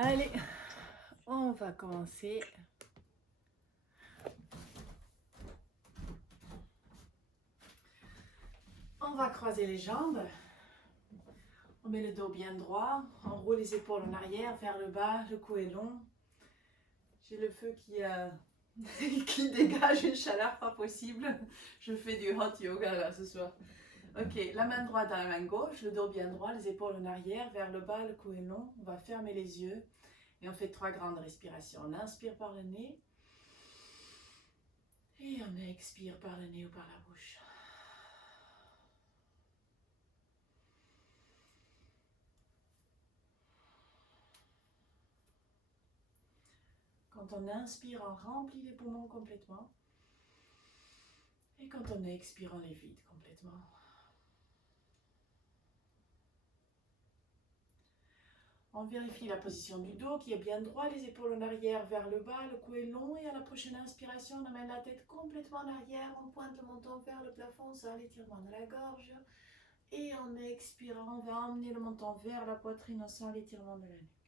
Allez, on va commencer. On va croiser les jambes. On met le dos bien droit. On roule les épaules en arrière, vers le bas. Le cou est long. J'ai le feu qui dégage une chaleur pas possible. Je fais du hot yoga là ce soir. Ok, la main droite dans la main gauche, le dos bien droit, les épaules en arrière, vers le bas, le cou est long. On va fermer les yeux et on fait 3 grandes respirations. On inspire par le nez et on expire par le nez ou par la bouche. Quand on inspire, on remplit les poumons complètement. Et quand on expire, on les vide complètement. On vérifie la position du dos qui est bien droit, les épaules en arrière vers le bas, le cou est long et à la prochaine inspiration, on amène la tête complètement en arrière, on pointe le menton vers le plafond sans l'étirement de la gorge. Et en expirant, on va emmener le menton vers la poitrine sans l'étirement de la nuque.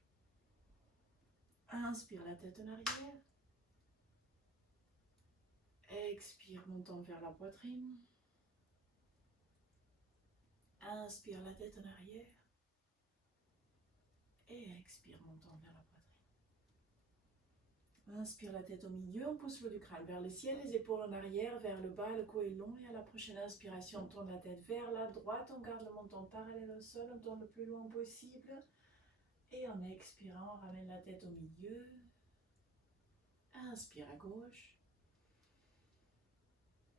Inspire la tête en arrière. Expire, menton vers la poitrine. Inspire la tête en arrière. Et expire, montant vers la poitrine. Inspire la tête au milieu, on pousse le haut du crâne vers le ciel, les épaules en arrière, vers le bas, le cou est long et à la prochaine inspiration, on tourne la tête vers la droite, on garde le menton parallèle au sol, on tourne le plus loin possible. Et en expirant, on ramène la tête au milieu. Inspire à gauche.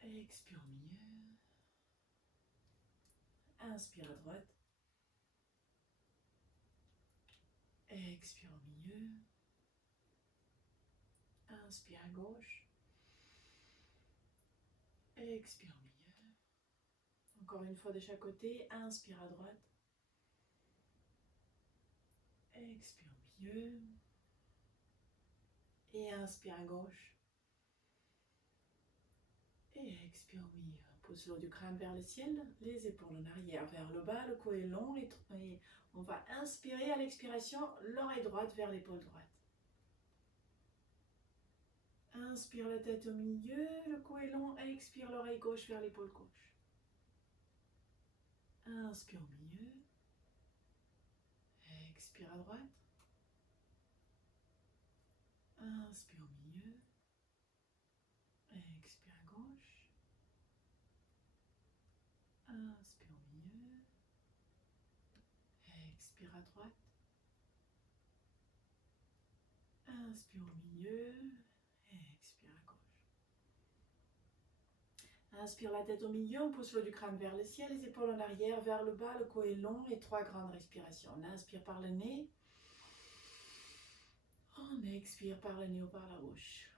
Expire au milieu. Inspire à droite. Expire au milieu. Inspire à gauche. Expire au milieu. Encore une fois de chaque côté. Inspire à droite. Expire au milieu. Et inspire à gauche. Et expire au milieu. Pousse le haut du crâne vers le ciel. Les épaules en arrière vers le bas. Le cou est long. Et on va inspirer à l'expiration. L'oreille droite vers l'épaule droite. Inspire la tête au milieu, le cou est long, expire l'oreille gauche vers l'épaule gauche. Inspire au milieu, expire à droite. Inspire au milieu, expire à gauche. Inspire au milieu, expire à droite. Inspire au milieu, expire à gauche. Inspire la tête au milieu, on pousse le haut du crâne vers le ciel, les épaules en arrière, vers le bas, le cou est long et 3 grandes respirations. On inspire par le nez. On expire par le nez ou par la bouche.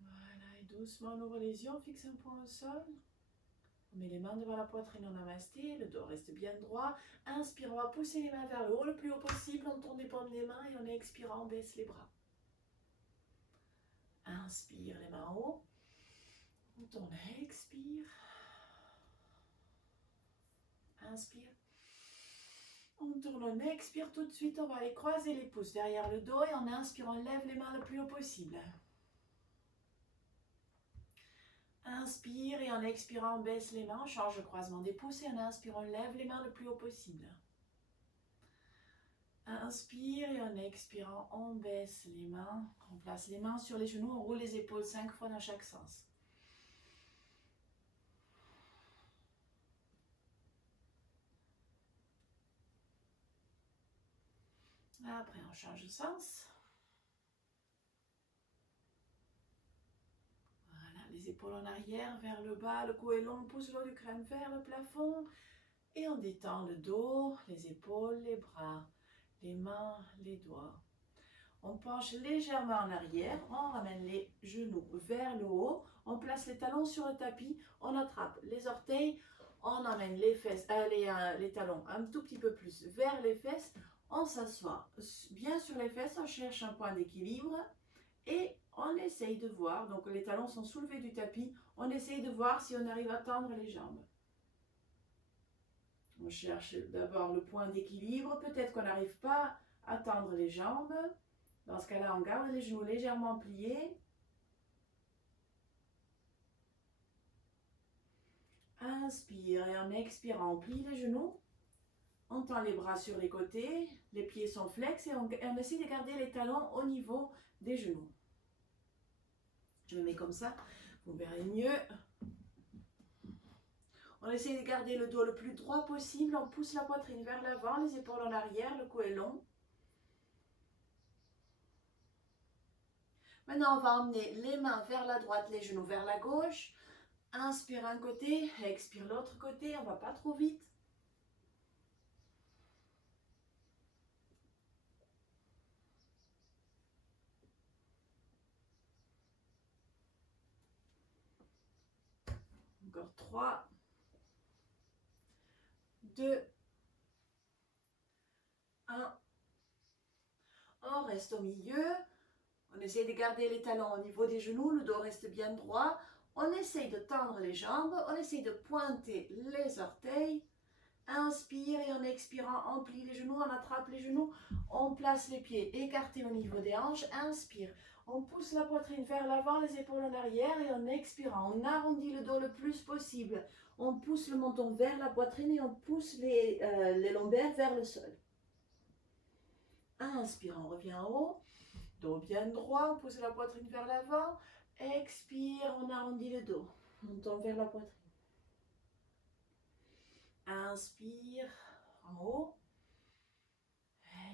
Voilà, et doucement on ouvre les yeux, on fixe un point au sol. On met les mains devant la poitrine en namasté, le dos reste bien droit. Inspire, on va pousser les mains vers le haut le plus haut possible, on tourne les paumes des mains et en expirant, on baisse les bras. Inspire, les mains en haut. On tourne, expire. Inspire. On tourne, on expire tout de suite, on va aller croiser les pouces derrière le dos et en inspirant, on lève les mains le plus haut possible. Inspire et en expirant, on baisse les mains, on change le croisement des pouces et en inspirant, on lève les mains le plus haut possible. Inspire et en expirant, on baisse les mains, on place les mains sur les genoux, on roule les épaules 5 fois dans chaque sens. Après, on change de sens. Voilà, les épaules en arrière, vers le bas, le cou est long, on pousse le haut du crâne vers le plafond. Et on détend le dos, les épaules, les bras, les mains, les doigts. On penche légèrement en arrière, on ramène les genoux vers le haut, on place les talons sur le tapis, on attrape les orteils, on emmène les fesses, les talons un tout petit peu plus vers les fesses, on s'assoit bien sur les fesses, on cherche un point d'équilibre et on essaye de voir, donc les talons sont soulevés du tapis, on essaye de voir si on arrive à tendre les jambes. On cherche d'abord le point d'équilibre, peut-être qu'on n'arrive pas à tendre les jambes. Dans ce cas-là, on garde les genoux légèrement pliés. Inspire et en expirant, on plie les genoux. On tend les bras sur les côtés, les pieds sont flex et on essaie de garder les talons au niveau des genoux. Je me mets comme ça, vous verrez mieux. On essaie de garder le dos le plus droit possible, on pousse la poitrine vers l'avant, les épaules en arrière, le cou est long. Maintenant, on va emmener les mains vers la droite, les genoux vers la gauche. Inspire un côté, expire l'autre côté, on ne va pas trop vite. Encore 3, 2, 1. On reste au milieu. On essaye de garder les talons au niveau des genoux, le dos reste bien droit. On essaye de tendre les jambes, on essaye de pointer les orteils. Inspire et en expirant, on plie les genoux, on attrape les genoux, on place les pieds écartés au niveau des hanches. Inspire, on pousse la poitrine vers l'avant, les épaules en arrière et en expirant, on arrondit le dos le plus possible. On pousse le menton vers la poitrine et on pousse les lombaires vers le sol. Inspire, on revient en haut. Dos bien droit, on pousse la poitrine vers l'avant. Expire, on arrondit le dos. On tombe vers la poitrine. Inspire, en haut.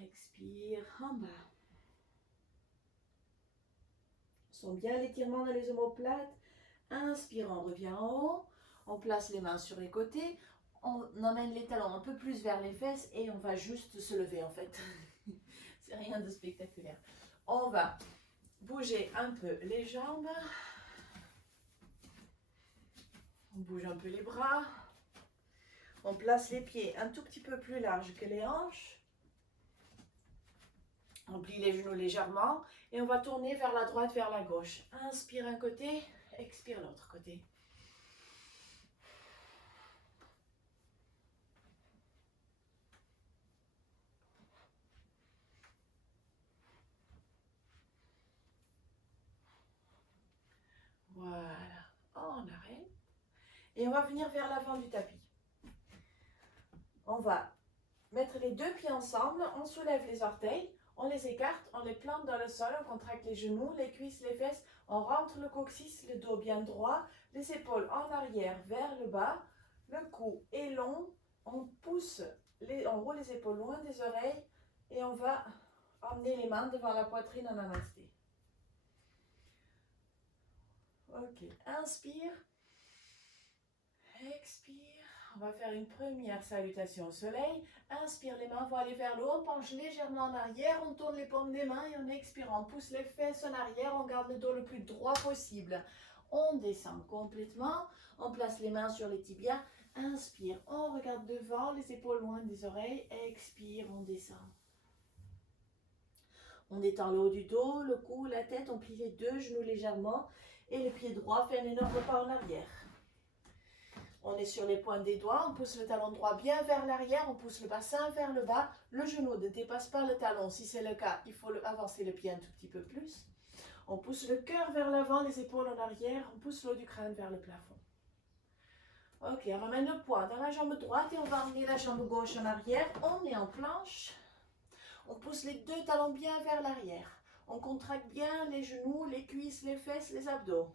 Expire, en bas. On sent bien l'étirement dans les omoplates. Inspire, on revient en haut. On place les mains sur les côtés. On emmène les talons un peu plus vers les fesses et on va juste se lever en fait. C'est rien de spectaculaire. On va bouger un peu les jambes. On bouge un peu les bras. On place les pieds un tout petit peu plus larges que les hanches. On plie les genoux légèrement et on va tourner vers la droite, vers la gauche. Inspire un côté, expire l'autre côté. Voilà, on arrête. Et on va venir vers l'avant du tapis. On va mettre les deux pieds ensemble, on soulève les orteils, on les écarte, on les plante dans le sol, on contracte les genoux, les cuisses, les fesses, on rentre le coccyx, le dos bien droit, les épaules en arrière vers le bas, le cou est long, on pousse, on roule les épaules loin des oreilles et on va emmener les mains devant la poitrine en namasté. Ok, inspire, expire. On va faire une première salutation au soleil. Inspire, les mains vont aller vers le haut, on penche légèrement en arrière, on tourne les paumes des mains et en expirant, on pousse les fesses en arrière, on garde le dos le plus droit possible. On descend complètement, on place les mains sur les tibias. Inspire, on regarde devant, les épaules loin des oreilles. Expire, on descend. On détend le haut du dos, le cou, la tête, on plie les deux genoux légèrement et le pied droit fait un énorme pas en arrière. On est sur les pointes des doigts, on pousse le talon droit bien vers l'arrière, on pousse le bassin vers le bas, le genou ne dépasse pas le talon. Si c'est le cas, il faut avancer le pied un tout petit peu plus. On pousse le cœur vers l'avant, les épaules en arrière, on pousse le haut du crâne vers le plafond. Ok, on ramène le poids dans la jambe droite et on va emmener la jambe gauche en arrière. On est en planche. On pousse les deux talons bien vers l'arrière. On contracte bien les genoux, les cuisses, les fesses, les abdos.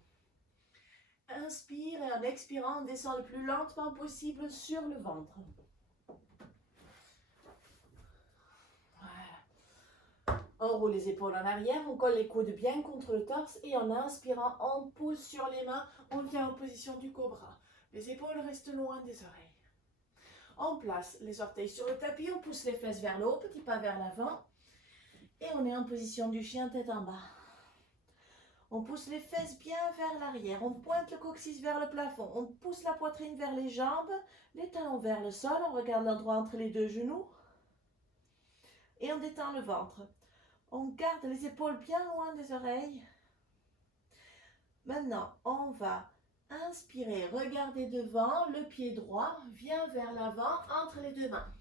Inspire et en expirant, on descend le plus lentement possible sur le ventre. Voilà. On roule les épaules en arrière, on colle les coudes bien contre le torse et en inspirant, on pousse sur les mains, on vient en position du cobra. Les épaules restent loin des oreilles. On place les orteils sur le tapis, on pousse les fesses vers le haut, petit pas vers l'avant. Et on est en position du chien tête en bas. On pousse les fesses bien vers l'arrière, on pointe le coccyx vers le plafond, on pousse la poitrine vers les jambes, les talons vers le sol, on regarde l'endroit entre les deux genoux et on détend le ventre. On garde les épaules bien loin des oreilles. Maintenant, on va inspirer, regarder devant, le pied droit vient vers l'avant entre les deux mains.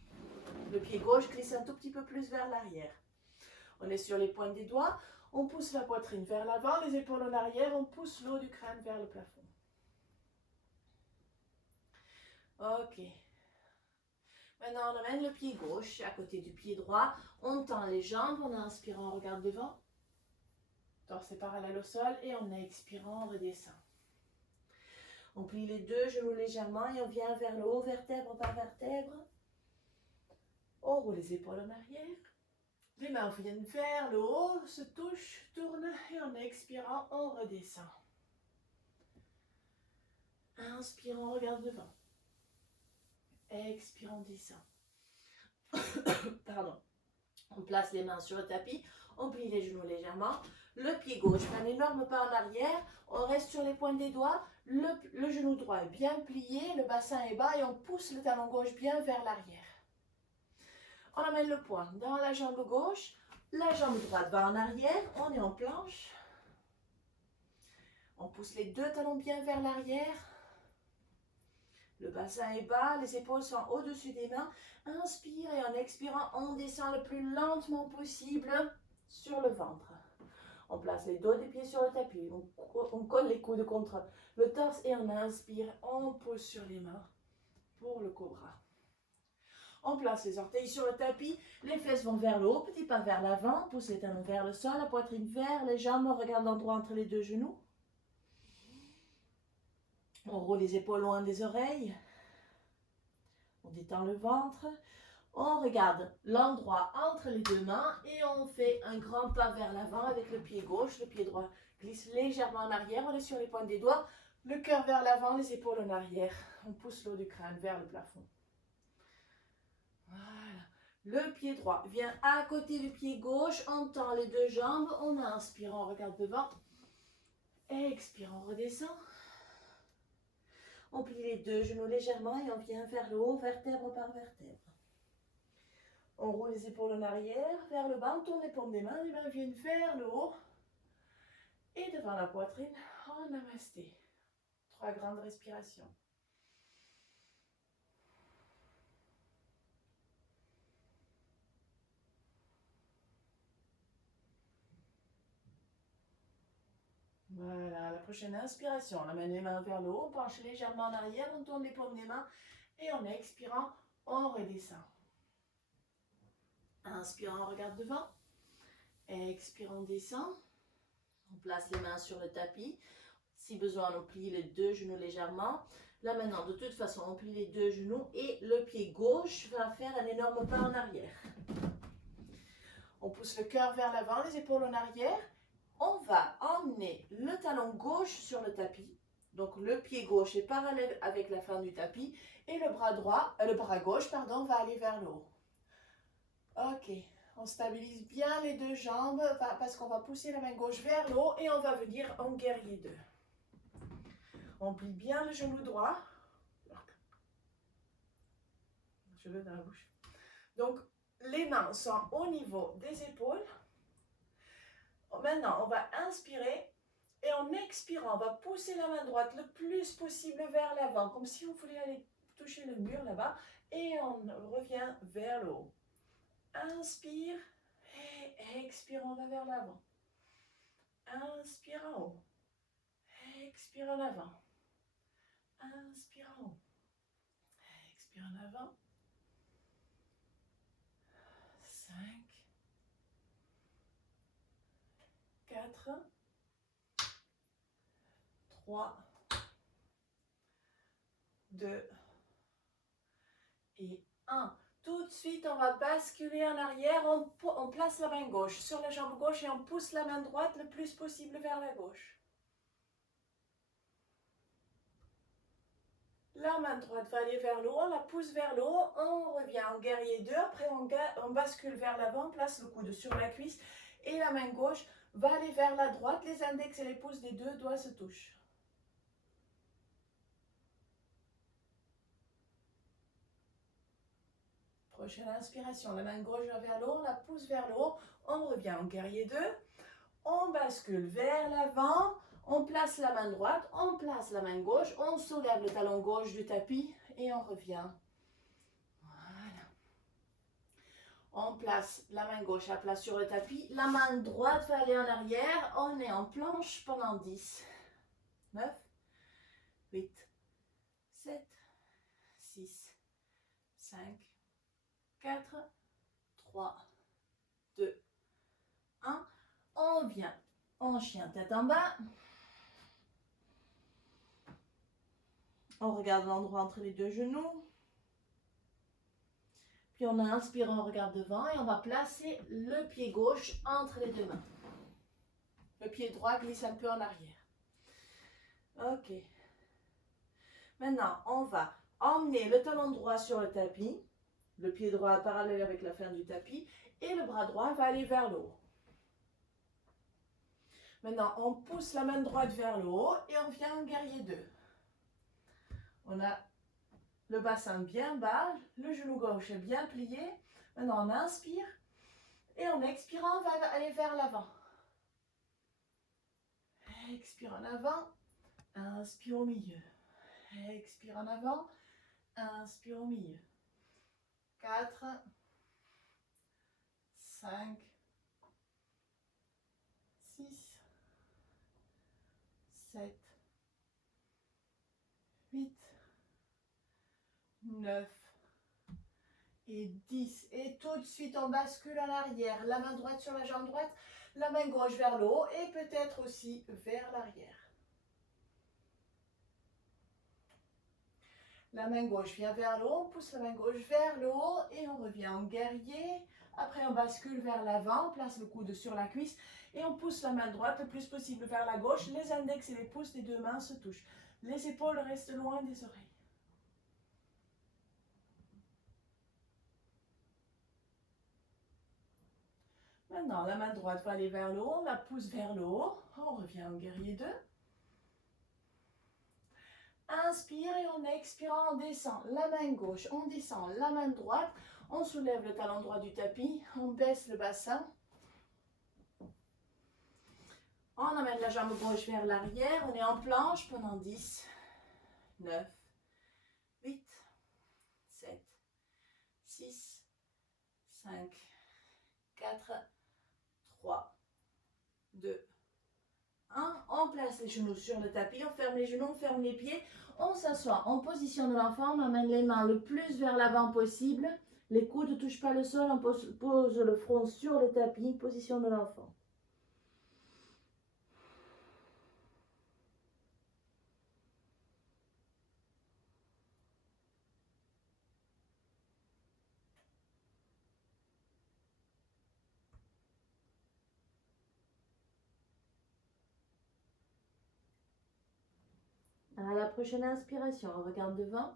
Le pied gauche glisse un tout petit peu plus vers l'arrière. On est sur les pointes des doigts, on pousse la poitrine vers l'avant, les épaules en arrière, on pousse le haut du crâne vers le plafond. Ok. Maintenant, on amène le pied gauche à côté du pied droit, on tend les jambes, en inspirant, on regarde devant. Torse est parallèle au sol et en expirant, on redescend. On plie les deux genoux légèrement et on vient vers le haut, vertèbre par vertèbre. On roule les épaules en arrière. Les mains viennent vers le haut, se touchent, tournent et en expirant, on redescend. Inspirant, on regarde devant. Expirant, on descend. Pardon. On place les mains sur le tapis, on plie les genoux légèrement. Le pied gauche fait un énorme pas en arrière, on reste sur les pointes des doigts, le genou droit est bien plié, le bassin est bas et on pousse le talon gauche bien vers l'arrière. On amène le poing dans la jambe gauche, la jambe droite va en arrière, on est en planche. On pousse les deux talons bien vers l'arrière. Le bassin est bas, les épaules sont au-dessus des mains. Inspire et en expirant, on descend le plus lentement possible sur le ventre. On place les dos des pieds sur le tapis. On colle les coudes contre le torse et on inspire, on pousse sur les mains pour le cobra. On place les orteils sur le tapis, les fesses vont vers le haut, petit pas vers l'avant, on pousse les talons vers le sol, la poitrine vers les jambes, on regarde l'endroit entre les deux genoux. On roule les épaules loin des oreilles. On détend le ventre. On regarde l'endroit entre les deux mains et on fait un grand pas vers l'avant avec le pied gauche. Le pied droit glisse légèrement en arrière. On est sur les pointes des doigts. Le cœur vers l'avant, les épaules en arrière. On pousse le haut du crâne vers le plafond. Voilà. Le pied droit vient à côté du pied gauche. On tend les deux jambes. On inspire, on regarde devant. Expire, on redescend. On plie les deux genoux légèrement et on vient vers le haut, vertèbre par vertèbre. On roule les épaules en arrière, vers le bas, on tourne les paumes des mains, les mains viennent vers le haut. Et devant la poitrine, en namasté. 3 grandes respirations. Voilà, la prochaine inspiration, on amène les mains vers le haut, on penche légèrement en arrière, on tourne les paumes des mains et en expirant, on redescend. Inspirant, on regarde devant. Expirant, on descend. On place les mains sur le tapis. Si besoin, on plie les deux genoux légèrement. Là maintenant, de toute façon, on plie les deux genoux et le pied gauche va faire un énorme pas en arrière. On pousse le cœur vers l'avant, les épaules en arrière. On va emmener le talon gauche sur le tapis. Donc le pied gauche est parallèle avec la fin du tapis et le bras gauche, va aller vers le haut. Ok, on stabilise bien les deux jambes parce qu'on va pousser la main gauche vers le haut et on va venir en guerrier 2. On plie bien le genou droit. Je le dans la bouche. Donc, les mains sont au niveau des épaules. Maintenant, on va inspirer et en expirant, on va pousser la main droite le plus possible vers l'avant, comme si on voulait aller toucher le mur là-bas. Et on revient vers le haut. Inspire et expire, on va vers l'avant. Inspire en haut. Expire en avant. Inspire en haut. Expire en avant. 5, 4, 3, 2 et 1. Tout de suite, on va basculer en arrière. On place la main gauche sur la jambe gauche et on pousse la main droite le plus possible vers la gauche. La main droite va aller vers le haut, on la pousse vers le haut, on revient en guerrier 2, après on bascule vers l'avant, on place le coude sur la cuisse et la main gauche va aller vers la droite, les index et les pouces des deux doigts se touchent. Prochaine inspiration, la main gauche va vers le haut, on la pousse vers le haut, on revient en guerrier 2, on bascule vers l'avant, On place la main droite, on place la main gauche, on soulève le talon gauche du tapis et on revient. Voilà. On place la main gauche à plat sur le tapis, la main droite va aller en arrière, on est en planche pendant 10, 9, 8, 7, 6, 5, 4, 3, 2, 1. On vient en chien tête en bas. On regarde l'endroit entre les deux genoux. Puis on inspire, on regarde devant et on va placer le pied gauche entre les deux mains. Le pied droit glisse un peu en arrière. Ok. Maintenant, on va emmener le talon droit sur le tapis. Le pied droit parallèle avec la fin du tapis. Et le bras droit va aller vers le haut. Maintenant, on pousse la main droite vers le haut et on vient en guerrier 2. On a le bassin bien bas, le genou gauche est bien plié. Maintenant, on inspire et en expirant, on va aller vers l'avant. Expire en avant, inspire au milieu. Expire en avant, inspire au milieu. 4, 5, 6, 7, 8, 9 et 10. Et tout de suite, on bascule en arrière. La main droite sur la jambe droite, la main gauche vers le haut et peut-être aussi vers l'arrière. La main gauche vient vers le haut, on pousse la main gauche vers le haut et on revient en guerrier. Après, on bascule vers l'avant, on place le coude sur la cuisse et on pousse la main droite le plus possible vers la gauche. Les index et les pouces des deux mains se touchent. Les épaules restent loin des oreilles. Maintenant, la main droite va aller vers le haut, on la pousse vers le haut. On revient en guerrier 2. Inspire et on expire, on descend la main gauche, on descend la main droite, on soulève le talon droit du tapis, on baisse le bassin. On amène la jambe gauche vers l'arrière, on est en planche pendant 10, 9, 8, 7, 6, 5, 4, 3, 2, 1. On place les genoux sur le tapis, on ferme les genoux, on ferme les pieds, on s'assoit en position de l'enfant, on amène les mains le plus vers l'avant possible, les coudes ne touchent pas le sol, on pose le front sur le tapis, position de l'enfant. À la prochaine inspiration, on regarde devant.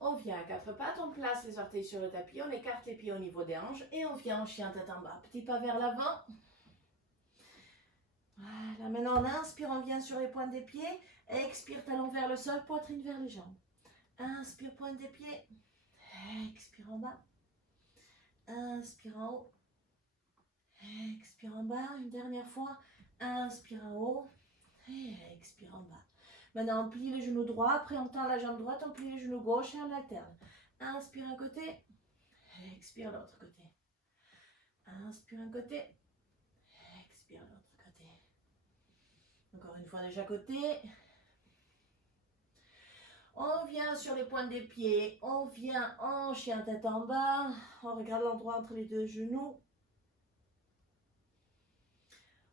On vient à quatre pattes, on place les orteils sur le tapis, on écarte les pieds au niveau des hanches et on vient en chien tête en bas. Petit pas vers l'avant. Voilà, maintenant on inspire, on vient sur les pointes des pieds. Expire, talon vers le sol, poitrine vers les jambes. Inspire, pointe des pieds. Expire en bas. Inspire en haut. Expire en bas. Une dernière fois. Inspire en haut. Et expire en bas. Maintenant, on plie les genoux droits. Après, on tend la jambe droite. On plie les genoux gauche et on alterne. Inspire un côté. Expire l'autre côté. Inspire un côté. Expire l'autre côté. Encore une fois de chaque côté. On vient sur les pointes des pieds. On vient en chien tête en bas. On regarde l'endroit entre les deux genoux.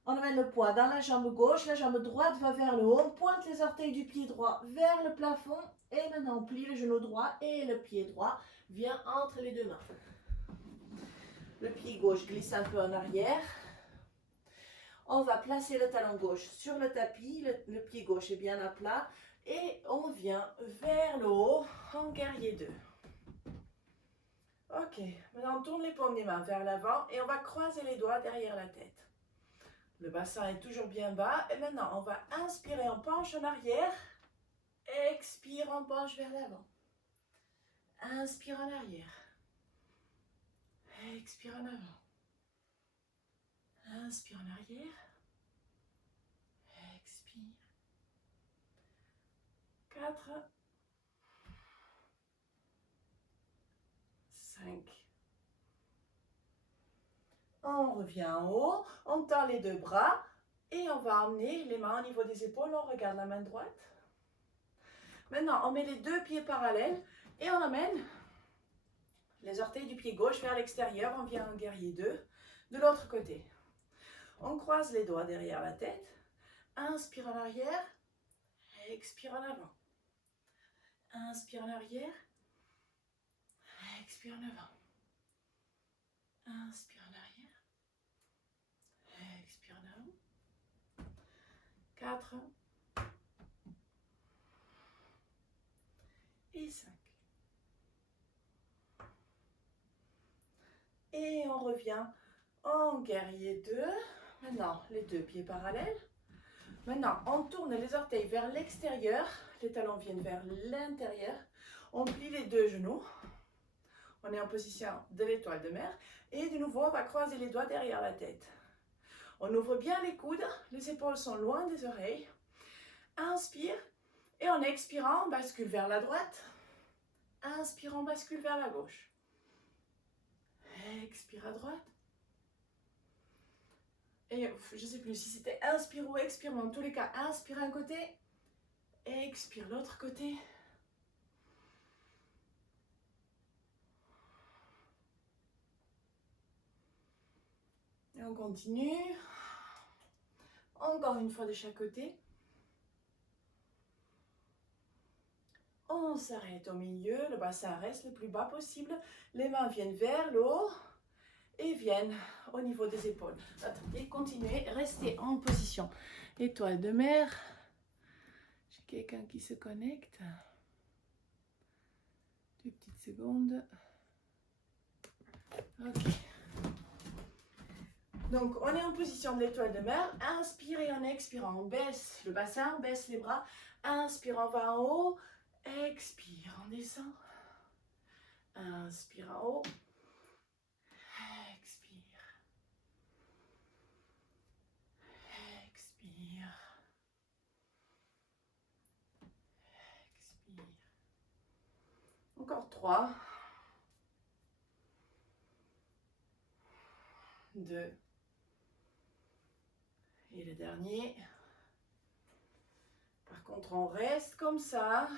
On amène le poids dans la jambe gauche, la jambe droite va vers le haut, on pointe les orteils du pied droit vers le plafond et maintenant on plie le genou droit et le pied droit vient entre les deux mains. Le pied gauche glisse un peu en arrière. On va placer le talon gauche sur le tapis, le pied gauche est bien à plat et on vient vers le haut en guerrier 2. Ok, maintenant on tourne les paumes des mains vers l'avant et on va croiser les doigts derrière la tête. Le bassin est toujours bien bas. Et maintenant, on va inspirer, on penche en arrière. Expire, on penche vers l'avant. Inspire en arrière. Expire en avant. Inspire en arrière. Expire. 4, 5. On revient en haut, on tend les deux bras et on va emmener les mains au niveau des épaules. On regarde la main droite. Maintenant, on met les deux pieds parallèles et on amène les orteils du pied gauche vers l'extérieur. On vient en guerrier 2 de l'autre côté. On croise les doigts derrière la tête. Inspire en arrière, expire en avant. Inspire en arrière, expire en avant. Inspire en arrière, expire en avant. 4 et 5. Et on revient en guerrier 2. Maintenant, les deux pieds parallèles. Maintenant, on tourne les orteils vers l'extérieur. Les talons viennent vers l'intérieur. On plie les deux genoux. On est en position de l'étoile de mer. Et de nouveau, on va croiser les doigts derrière la tête. On ouvre bien les coudes. Les épaules sont loin des oreilles. Inspire. Et en expirant, on bascule vers la droite. Inspire, on bascule vers la gauche. Expire à droite. Et je ne sais plus si c'était inspire ou expire, mais en tous les cas, inspire un côté, expire l'autre côté. Et on continue. Encore une fois de chaque côté. On s'arrête au milieu, le bassin reste le plus bas possible. Les mains viennent vers le haut et viennent au niveau des épaules. Attendez, continuez, restez en position. Étoile de mer. J'ai quelqu'un qui se connecte. 2 petites secondes. Ok. Donc, on est en position de l'étoile de mer. Inspirez en expirant. On baisse le bassin, on baisse les bras. Inspire, on va en haut. Expire, on descend. Inspire en haut. Expire. Expire. Expire. Encore 3. 2. Et le dernier. Par contre, on reste comme ça.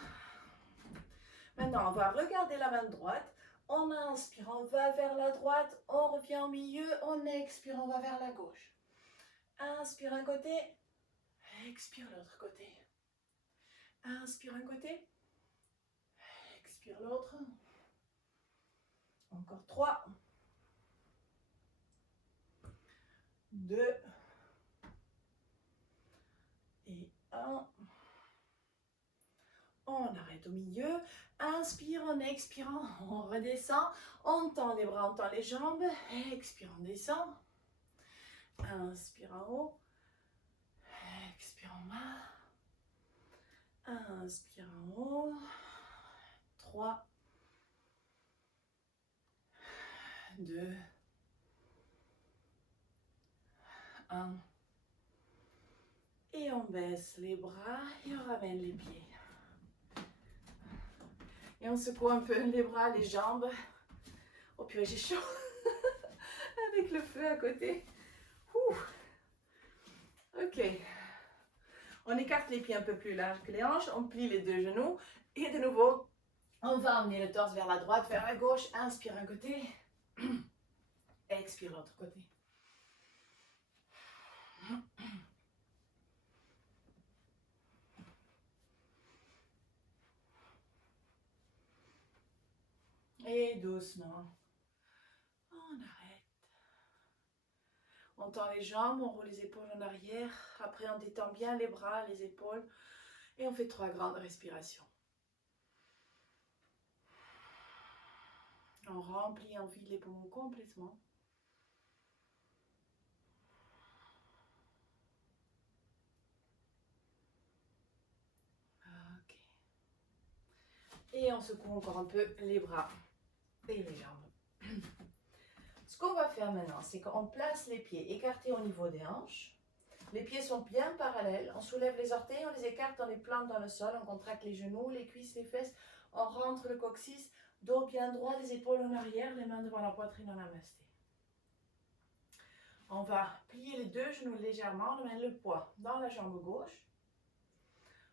Maintenant, on va regarder la main droite. On inspire, on va vers la droite. On revient au milieu. On expire, on va vers la gauche. Inspire un côté. Expire l'autre côté. Inspire un côté. Expire l'autre. Encore 3. 2. Et 1. On arrête au milieu. Inspire en expirant. On redescend. On tend les bras, on tend les jambes. Expire, on descend. Inspire en haut. Expire en bas. Inspire en haut. 3. 2. 1. Et on baisse les bras et on ramène les pieds. Et on secoue un peu les bras, les jambes. Oh purée, j'ai chaud. Avec le feu à côté. Ouh. Ok. On écarte les pieds un peu plus larges que les hanches. On plie les deux genoux. Et de nouveau, on va emmener le torse vers la droite, vers la gauche. Inspire un côté. Expire l'autre côté. Et doucement, on arrête. On tend les jambes, on roule les épaules en arrière. Après, on détend bien les bras, les épaules. Et on fait 3 grandes respirations. On remplit, on vide les poumons complètement. Ok. Et on secoue encore un peu les bras et les jambes. Ce qu'on va faire maintenant, c'est qu'on place les pieds écartés au niveau des hanches. Les pieds sont bien parallèles. On soulève les orteils, on les écarte, on les plante dans le sol. On contracte les genoux, les cuisses, les fesses. On rentre le coccyx, dos bien droit, les épaules en arrière, les mains devant la poitrine en namasté. On va plier les deux genoux légèrement, on met le poids dans la jambe gauche.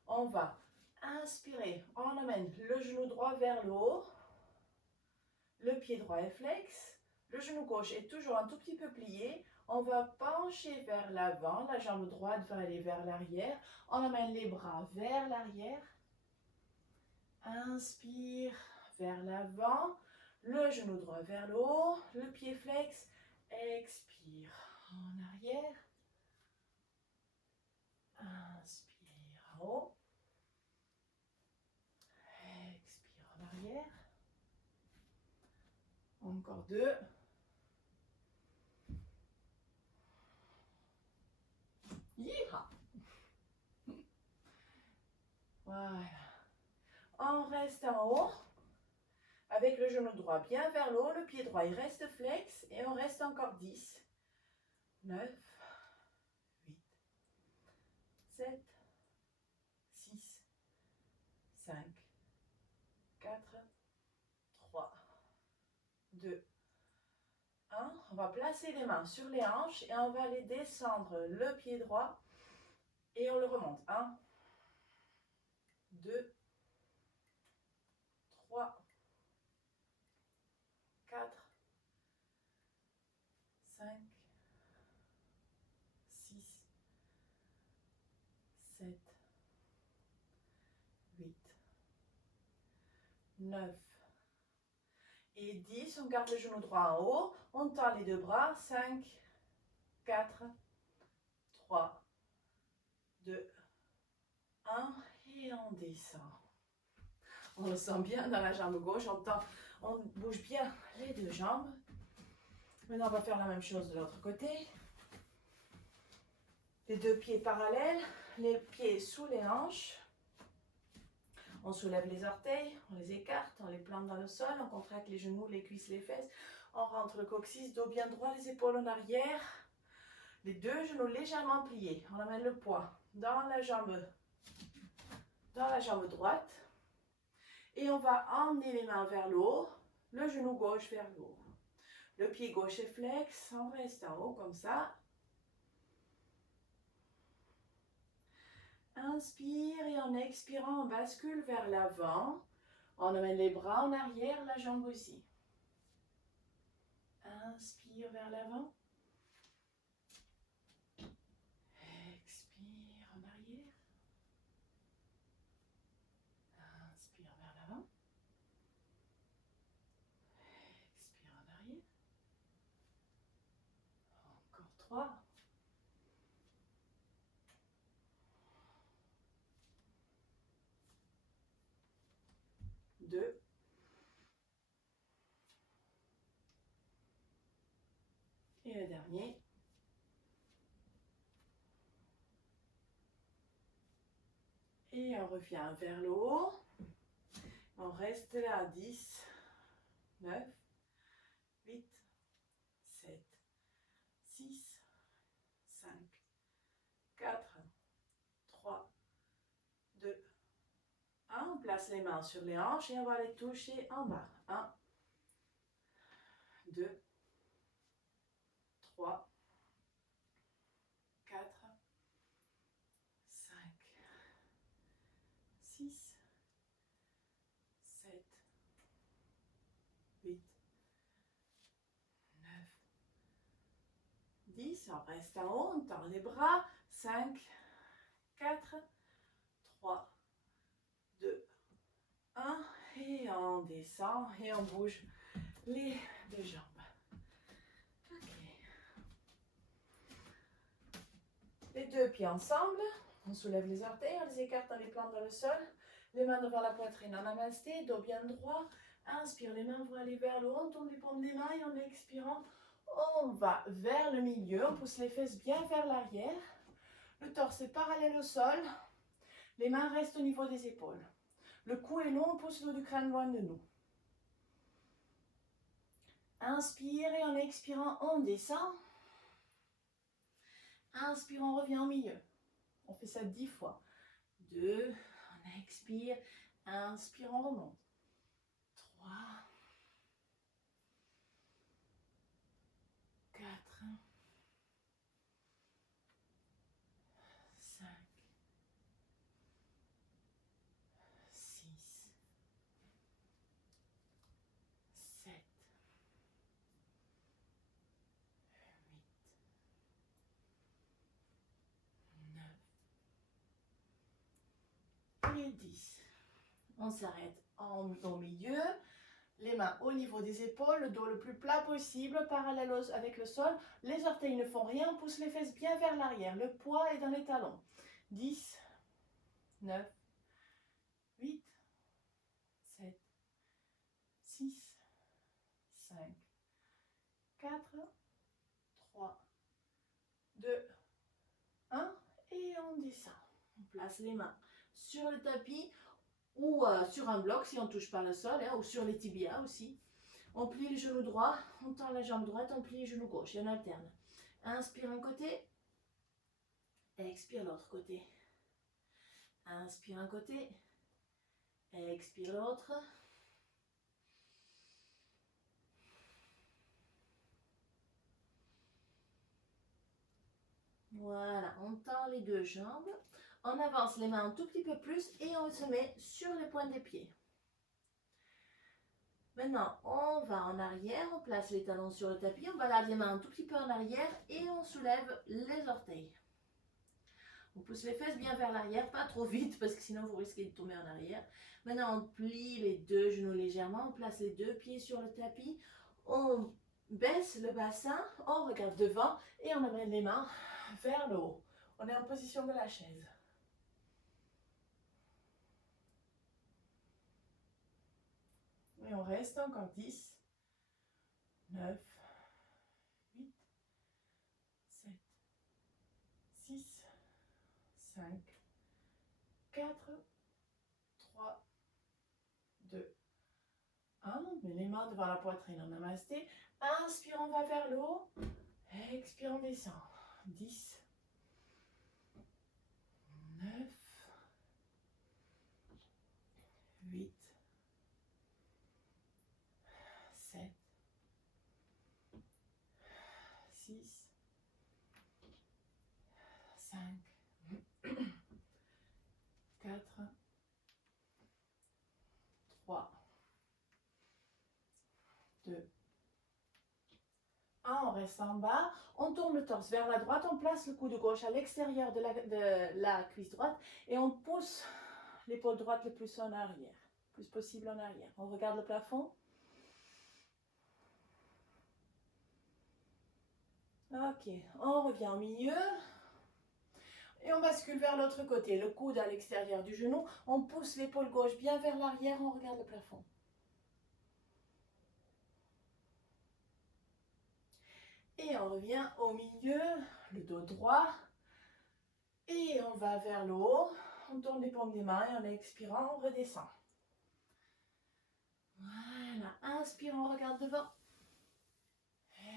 On va inspirer, on amène le genou droit vers le haut. Le pied droit est flex. Le genou gauche est toujours un tout petit peu plié. On va pencher vers l'avant. La jambe droite va aller vers l'arrière. On amène les bras vers l'arrière. Inspire vers l'avant. Le genou droit vers le haut. Le pied flex. Expire en arrière. Inspire en haut. Expire en arrière. Encore deux. Yeeha! Voilà. On reste en haut. Avec le genou droit bien vers le haut, le pied droit il reste flex et on reste encore 10, 9, 8, 7, 6, 5, 4, 3, 2, 1. On va placer les mains sur les hanches et on va aller descendre le pied droit et on le remonte. 1, 2, 3, 4, 5, 6, 7, 8, 9 et 10. On garde le genou droit en haut. On tend les deux bras. 5, 4, 3, 2, 1. Et on descend. On le sent bien dans la jambe gauche. On bouge bien les deux jambes. Maintenant, on va faire la même chose de l'autre côté. Les deux pieds parallèles. Les pieds sous les hanches. On soulève les orteils, on les écarte, on les plante dans le sol, on contracte les genoux, les cuisses, les fesses. On rentre le coccyx, dos bien droit, les épaules en arrière. Les deux genoux légèrement pliés. On amène le poids dans la jambe droite. Et on va emmener les mains vers le haut, le genou gauche vers le haut. Le pied gauche est flex, on reste en haut comme ça. Inspire et en expirant, on bascule vers l'avant. On amène les bras en arrière, la jambe aussi. Inspire vers l'avant. Expire en arrière. Inspire vers l'avant. Expire en arrière. Encore 3. 2. Et le dernier. Et on revient vers le haut. On reste là. 10, 9, 8, 7, 6, 5, 4, 3, 2, 1. On place les mains sur les hanches et on va les toucher en bas. 1, 2, 3, 4, 5, 6, 7, 8, 9, 10. On reste en haut, on tend les bras. 5, 4, 3, 2, 1. Et on descend et on bouge les deux jambes. Ok. Les deux pieds ensemble. On soulève les orteils, on les écarte, on les plante dans le sol. Les mains devant la poitrine en namasté, dos bien droit. Inspire, les mains vont aller vers le haut, on tourne les paumes des mains et en expirant, on va vers le milieu. On pousse les fesses bien vers l'arrière. Le torse est parallèle au sol. Les mains restent au niveau des épaules. Le cou est long, on pousse le haut du crâne loin de nous. Inspire et en expirant, on descend. Inspire, on revient au milieu. On fait ça 10 fois. 2, on expire. Inspire, on remonte. 3, 4, 5, 6, 7, 8, 9 et 10. On s'arrête au milieu. Les mains au niveau des épaules, le dos le plus plat possible, parallèle avec le sol. Les orteils ne font rien, on pousse les fesses bien vers l'arrière. Le poids est dans les talons. 10, 9, 8, 7, 6, 5, 4, 3, 2, 1. Et on descend. On place les mains sur le tapis ou sur un bloc si on ne touche pas le sol, hein, ou sur les tibias aussi. On plie le genou droit, on tend la jambe droite, on plie le genou gauche et on alterne. Inspire un côté, expire l'autre côté. Inspire un côté, expire l'autre. Voilà, on tend les deux jambes. On avance les mains un tout petit peu plus et on se met sur les pointes des pieds. Maintenant, on va en arrière, on place les talons sur le tapis, on balade les mains un tout petit peu en arrière et on soulève les orteils. On pousse les fesses bien vers l'arrière, pas trop vite parce que sinon vous risquez de tomber en arrière. Maintenant, on plie les deux genoux légèrement, on place les deux pieds sur le tapis, on baisse le bassin, on regarde devant et on amène les mains vers le haut. On est en position de la chaise. Et on reste encore 10, 9, 8, 7, 6, 5, 4, 3, 2, 1. On met les mains devant la poitrine en namasté. Inspire, on va vers le haut. Expire, on descend. 10, 9, 8, 7, 6, 5, 4, 3, 2, 1. On reste en bas. On tourne le torse vers la droite. On place le coude gauche à l'extérieur de la cuisse droite. Et on pousse l'épaule droite le plus en arrière. Le plus possible en arrière. On regarde le plafond. Ok. On revient au milieu. Et on bascule vers l'autre côté. Le coude à l'extérieur du genou. On pousse l'épaule gauche bien vers l'arrière. On regarde le plafond. Et on revient au milieu, le dos droit. Et on va vers le haut. On tourne les paumes des mains et en expirant, on redescend. Voilà. Inspire, on regarde devant.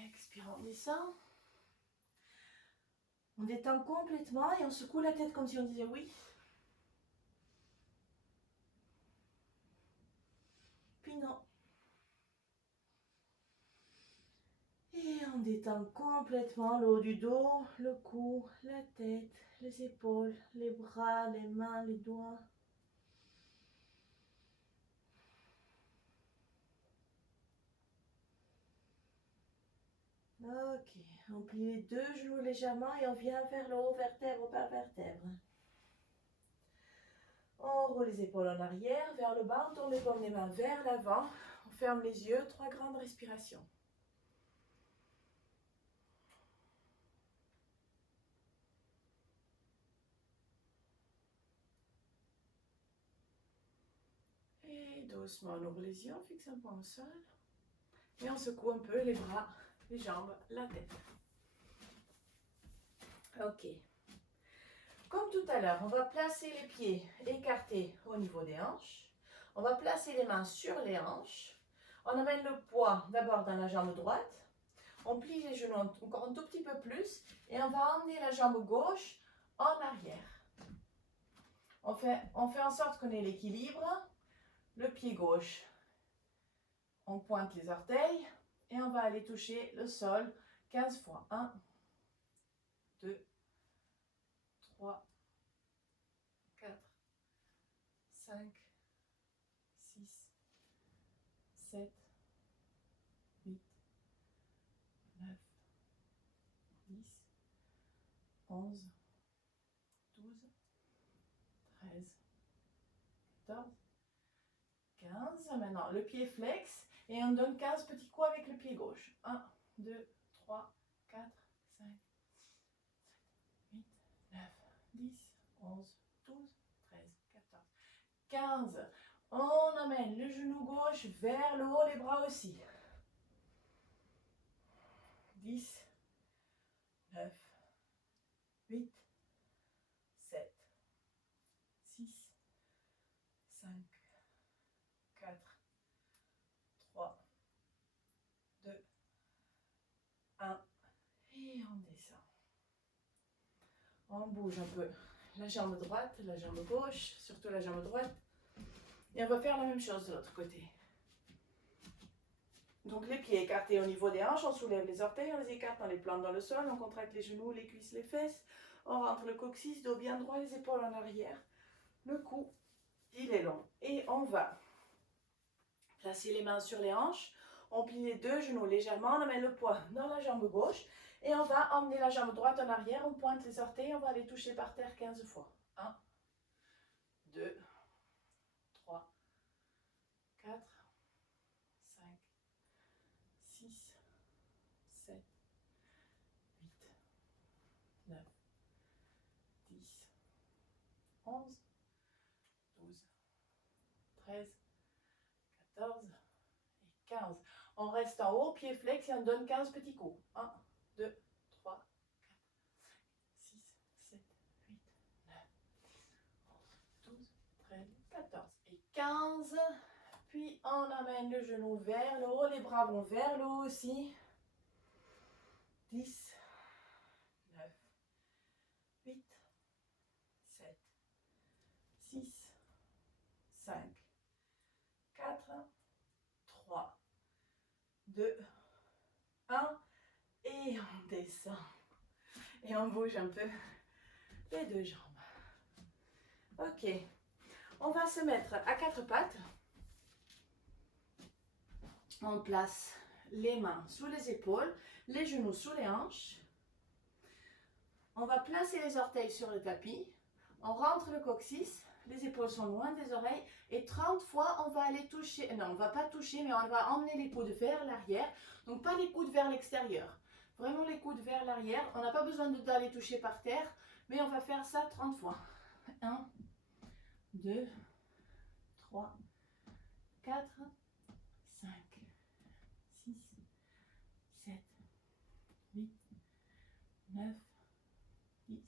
Expire, on descend. On détend complètement et on secoue la tête comme si on disait oui. Puis non. Et on détend complètement le haut du dos, le cou, la tête, les épaules, les bras, les mains, les doigts. Ok, on plie les deux genoux légèrement et on vient vers le haut, vertèbre par vertèbre. On roule les épaules en arrière, vers le bas, on tourne les paumes des mains vers l'avant. On ferme les yeux, 3 grandes respirations. Et doucement, on ouvre les yeux, on fixe un point au sol. Et on secoue un peu les bras, les jambes, la tête. Ok. Comme tout à l'heure, on va placer les pieds écartés au niveau des hanches. On va placer les mains sur les hanches. On amène le poids d'abord dans la jambe droite. On plie les genoux encore un tout petit peu plus et on va emmener la jambe gauche en arrière. On fait en sorte qu'on ait l'équilibre. Le pied gauche, on pointe les orteils et on va aller toucher le sol 15 fois. 1, 2, 3, 4, 5, 6, 7, 8, 9, 10, 11, 12, 13, 14, 15. Maintenant, le pied flex et on donne 15 petits coups avec le pied gauche. 1, 2, 3, 4, 5, 7, 8, 9, 10, 11, 12, 13, 14, 15. On amène le genou gauche vers le haut, les bras aussi. 10, 9, 8, 7, 6, 5, 4, 3, 2, 1. Et on descend. On bouge un peu la jambe droite, la jambe gauche, surtout la jambe droite. Et on va faire la même chose de l'autre côté. Donc les pieds écartés au niveau des hanches, on soulève les orteils, on les écarte, on les plante dans le sol, on contracte les genoux, les cuisses, les fesses. On rentre le coccyx, dos bien droit, les épaules en arrière. Le cou, il est long. Et on va placer les mains sur les hanches. On plie les deux genoux légèrement, on amène le poids dans la jambe gauche. Et on va emmener la jambe droite en arrière, on pointe les orteils, on va les toucher par terre 15 fois. 1, 2, 3, 4, 5, 6, 7, 8, 9, 10, 11, 12, 13, 14 et 15. On reste en haut, pied flex et on donne 15 petits coups. 1, 2, 3, 4, 5, 6, 7, 8, 9, 11, 12, 13, 14 et 15. Puis on amène le genou vers le haut, les bras vont vers le haut aussi. 10, 9, 8, 7, 6, 5, 4, 3, 2, 1. Et on descend. Et on bouge un peu les deux jambes. Ok. On va se mettre à quatre pattes. On place les mains sous les épaules, les genoux sous les hanches. On va placer les orteils sur le tapis. On rentre le coccyx. Les épaules sont loin des oreilles. Et 30 fois, on va aller toucher. Non, on ne va pas toucher, mais on va emmener les coudes vers l'arrière. Donc, pas les coudes vers l'extérieur. Vraiment les coudes vers l'arrière. On n'a pas besoin d'aller toucher par terre, mais on va faire ça 30 fois. 1, 2, 3, 4, 5, 6, 7, 8, 9, 10,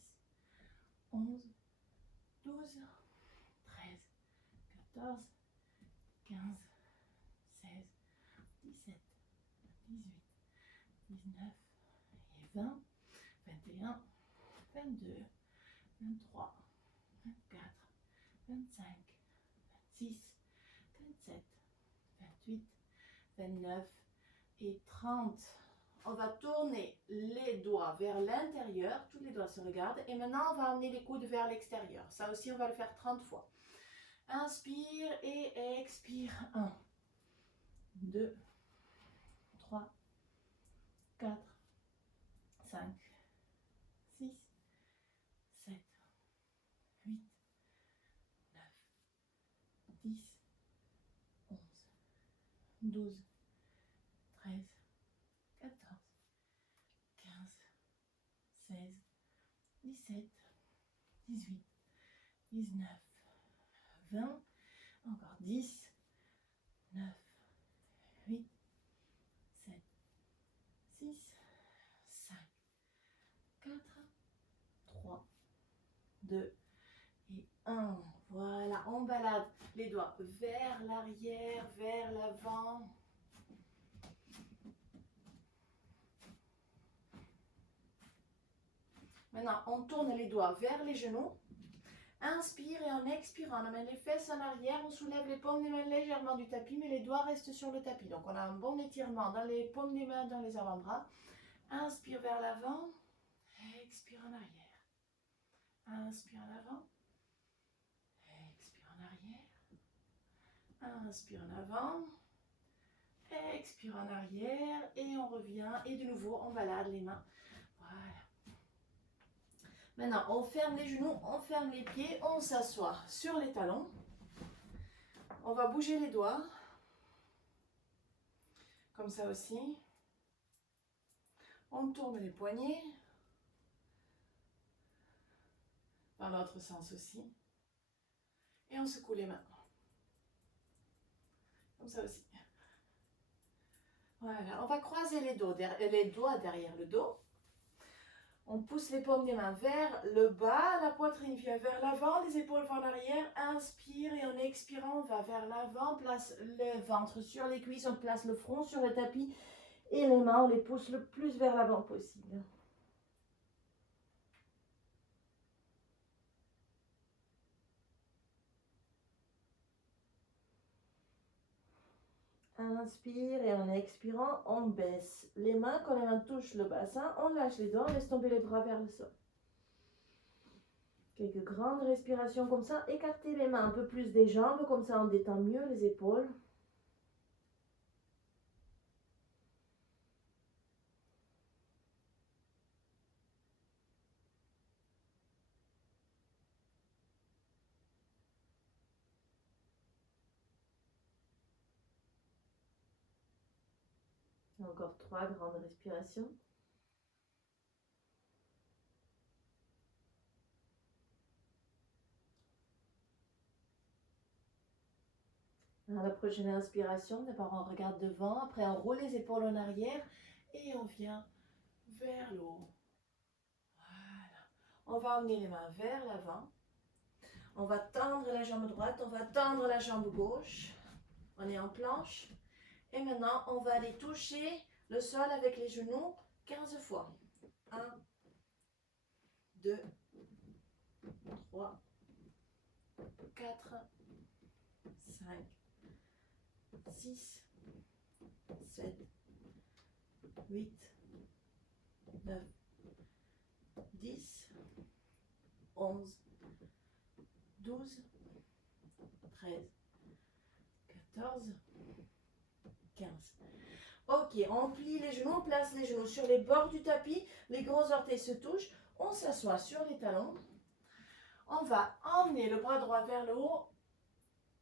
11, 12, 13, 14, 15, 16, 17, 18, 19 et 20, 21, 22, 23, 24, 25, 26, 27, 28, 29 et 30. On va tourner les doigts vers l'intérieur, tous les doigts se regardent. Et maintenant, on va emmener les coudes vers l'extérieur. Ça aussi, on va le faire 30 fois. Inspire et expire. 1, 2, 3, 4, 5, 6, 7, 8, 9, 10, 11, 12, 13, 14, 15, 16, 17, 18, 19, 20, encore 10, 9, 8, 7, 6, 5, 4, 3, 2 et 1. Voilà, on balade les doigts vers l'arrière, vers l'avant. Maintenant, on tourne les doigts vers les genoux. Inspire et en expirant, on amène les fesses en arrière, on soulève les paumes des mains légèrement du tapis, mais les doigts restent sur le tapis. Donc on a un bon étirement dans les paumes des mains, dans les avant-bras. Inspire vers l'avant, expire en arrière. Inspire en avant, expire en arrière. Inspire en avant, expire en arrière et on revient. Et de nouveau, on balade les mains. Voilà. Maintenant, on ferme les genoux, on ferme les pieds, on s'assoit sur les talons. On va bouger les doigts. Comme ça aussi. On tourne les poignets. Dans l'autre sens aussi. Et on secoue les mains. Comme ça aussi. Voilà, on va croiser les doigts derrière le dos. On pousse les paumes des mains vers le bas, la poitrine vient vers l'avant, les épaules vont en arrière. Inspire et en expirant, on va vers l'avant, place le ventre sur les cuisses, on place le front sur le tapis et les mains, on les pousse le plus vers l'avant possible. Inspire et en expirant, on baisse les mains. Quand les mains touchent le bassin, on lâche les doigts, on laisse tomber les bras vers le sol. Quelques grandes respirations comme ça. Écartez les mains un peu plus des jambes, comme ça on détend mieux les épaules. Encore 3 grandes respirations. À la prochaine inspiration, d'abord on regarde devant, après on roule les épaules en arrière et on vient vers le haut. Voilà. On va emmener les mains vers l'avant. On va tendre la jambe droite, on va tendre la jambe gauche. On est en planche. Et maintenant, on va aller toucher le sol avec les genoux 15 fois. 1, 2, 3, 4, 5, 6, 7, 8, 9, 10, 11, 12, 13, 14, 15. Ok, on plie les genoux, on place les genoux sur les bords du tapis, les gros orteils se touchent, on s'assoit sur les talons. On va emmener le bras droit vers le haut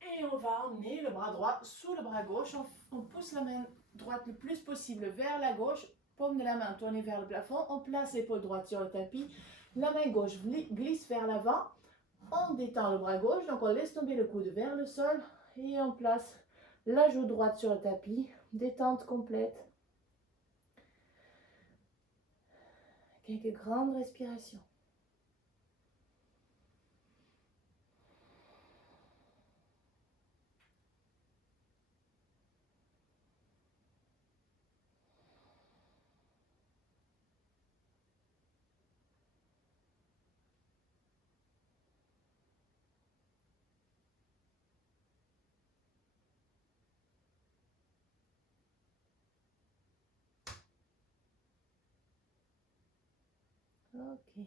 et on va emmener le bras droit sous le bras gauche. On pousse la main droite le plus possible vers la gauche, paume de la main tournée vers le plafond. On place l'épaule droite sur le tapis, la main gauche glisse vers l'avant. On détend le bras gauche, donc on laisse tomber le coude vers le sol et on place la joue droite sur le tapis, détente complète. Quelques grandes respirations. Ok.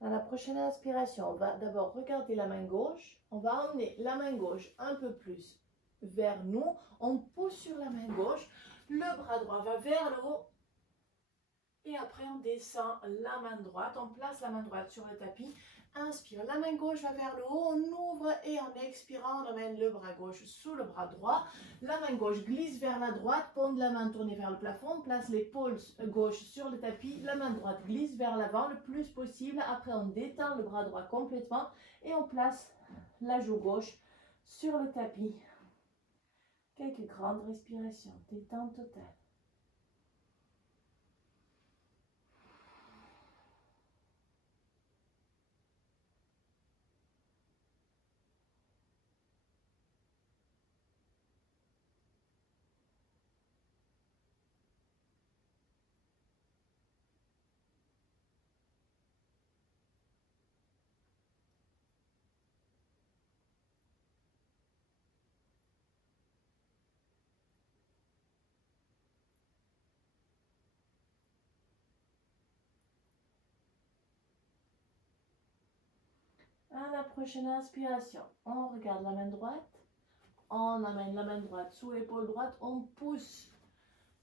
À la prochaine inspiration, on va d'abord regarder la main gauche. On va emmener la main gauche un peu plus vers nous. On pousse sur la main gauche. Le bras droit va vers le haut. Et après, on descend la main droite. On place la main droite sur le tapis. Inspire. La main gauche va vers le haut. On ouvre et en expirant, on emmène le bras gauche sous le bras droit. La main gauche glisse vers la droite. Paume de la main tournée vers le plafond. On place l'épaule gauche sur le tapis. La main droite glisse vers l'avant le plus possible. Après, on détend le bras droit complètement. Et on place la joue gauche sur le tapis. Quelques grandes respirations. Détente totale. À la prochaine inspiration, on regarde la main droite. On amène la main droite sous l'épaule droite. On pousse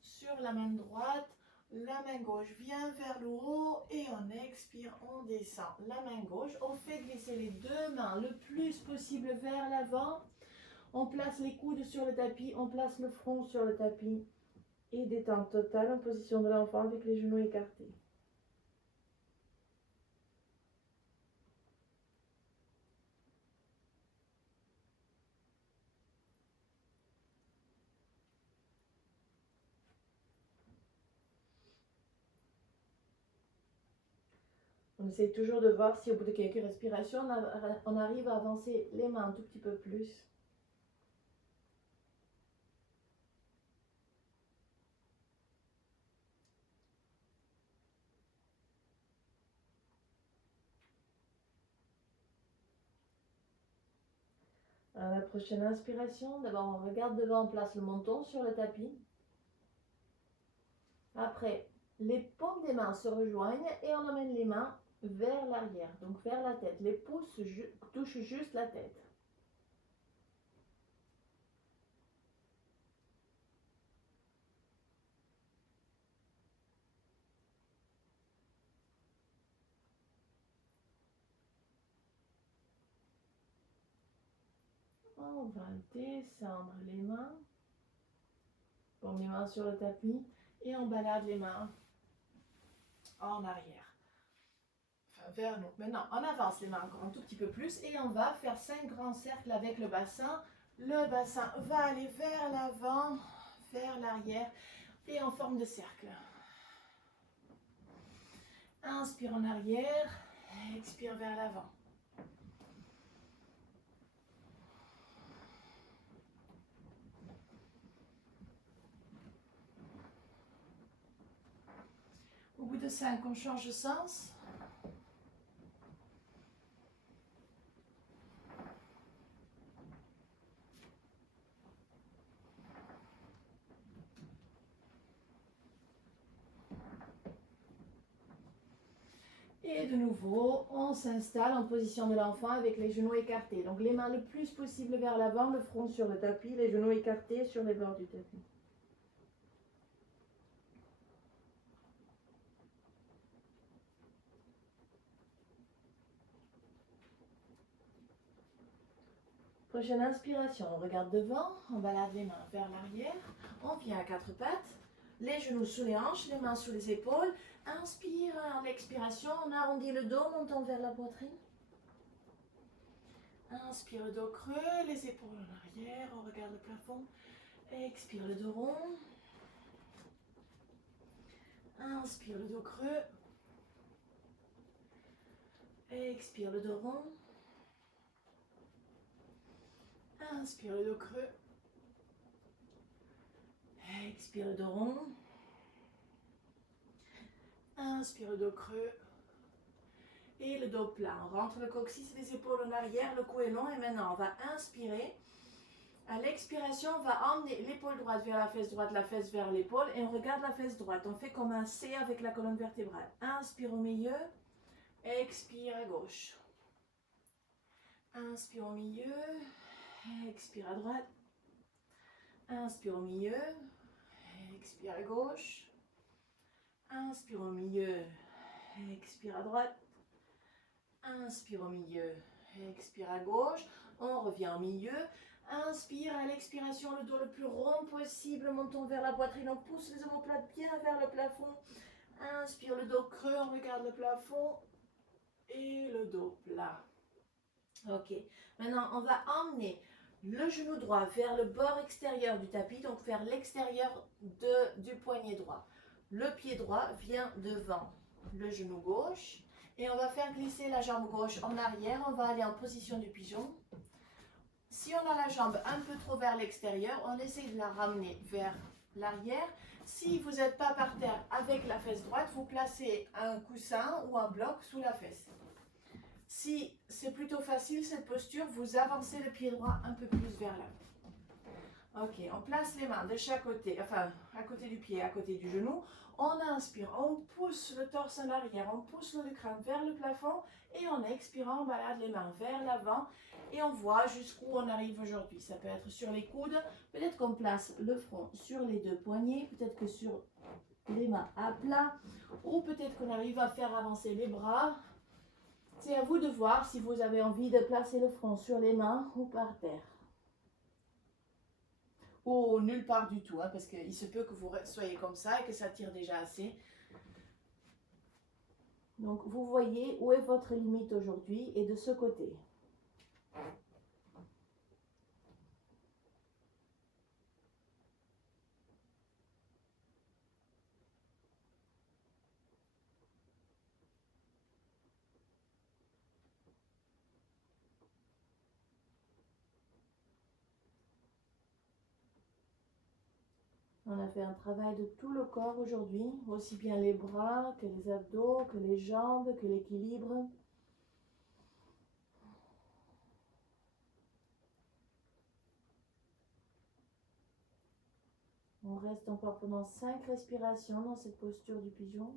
sur la main droite. La main gauche vient vers le haut et on expire, on descend. La main gauche, on fait glisser les deux mains le plus possible vers l'avant. On place les coudes sur le tapis, on place le front sur le tapis. Et détente totale en position de l'enfant avec les genoux écartés. On essaie toujours de voir si au bout de quelques respirations, on arrive à avancer les mains un tout petit peu plus. À la prochaine inspiration, d'abord on regarde devant, on place le menton sur le tapis. Après, les paumes des mains se rejoignent et on amène les mains vers l'arrière, donc vers la tête. Les pouces touchent juste la tête. On va descendre les mains. On met les mains sur le tapis et on balade les mains en arrière. Enfin, vers nous. Maintenant, on avance les mains encore un tout petit peu plus et on va faire 5 grands cercles avec le bassin. Le bassin va aller vers l'avant, vers l'arrière et en forme de cercle. Inspire en arrière, expire vers l'avant. Au bout de 5, on change de sens. Et de nouveau, on s'installe en position de l'enfant avec les genoux écartés. Donc les mains le plus possible vers l'avant, le front sur le tapis, les genoux écartés sur les bords du tapis. Prochaine inspiration, on regarde devant, on balade les mains vers l'arrière, on vient à 4 pattes, les genoux sous les hanches, les mains sous les épaules. Inspire, en expiration, on arrondit le dos, montant vers la poitrine. Inspire le dos creux, les épaules en arrière, on regarde le plafond. Expire le dos rond. Inspire le dos creux. Expire le dos rond. Inspire le dos creux. Expire le dos rond. Inspire le dos creux. Et le dos plat. On rentre le coccyx, les épaules en arrière, le cou est long. Et maintenant, on va inspirer. À l'expiration, on va emmener l'épaule droite vers la fesse vers l'épaule. Et on regarde la fesse droite. On fait comme un C avec la colonne vertébrale. Inspire au milieu. Expire à gauche. Inspire au milieu. Expire à droite. Inspire au milieu. Expire à gauche. Inspire au milieu. Expire à droite. Inspire au milieu. Expire à gauche. On revient au milieu. Inspire à l'expiration, le dos le plus rond possible. Montons vers la poitrine. On pousse les omoplates bien vers le plafond. Inspire le dos creux. On regarde le plafond. Et le dos plat. Ok. Maintenant, on va emmener le genou droit vers le bord extérieur du tapis, donc vers l'extérieur du poignet droit. Le pied droit vient devant le genou gauche et on va faire glisser la jambe gauche en arrière. On va aller en position du pigeon. Si on a la jambe un peu trop vers l'extérieur, on essaie de la ramener vers l'arrière. Si vous n'êtes pas par terre avec la fesse droite, vous placez un coussin ou un bloc sous la fesse. Si c'est plutôt facile cette posture, vous avancez le pied droit un peu plus vers l'avant. Ok, on place les mains de chaque côté, enfin à côté du pied, à côté du genou. On inspire, on pousse le torse en arrière, on pousse le crâne vers le plafond et en expirant, on balade les mains vers l'avant et on voit jusqu'où on arrive aujourd'hui. Ça peut être sur les coudes, peut-être qu'on place le front sur les deux poignets, peut-être que sur les mains à plat ou peut-être qu'on arrive à faire avancer les bras. C'est à vous de voir si vous avez envie de placer le front sur les mains ou par terre. Ou nulle part du tout, hein, parce qu'il se peut que vous soyez comme ça et que ça tire déjà assez. Donc vous voyez où est votre limite aujourd'hui et de ce côté. On a fait un travail de tout le corps aujourd'hui, aussi bien les bras que les abdos, que les jambes, que l'équilibre. On reste encore pendant 5 respirations dans cette posture du pigeon.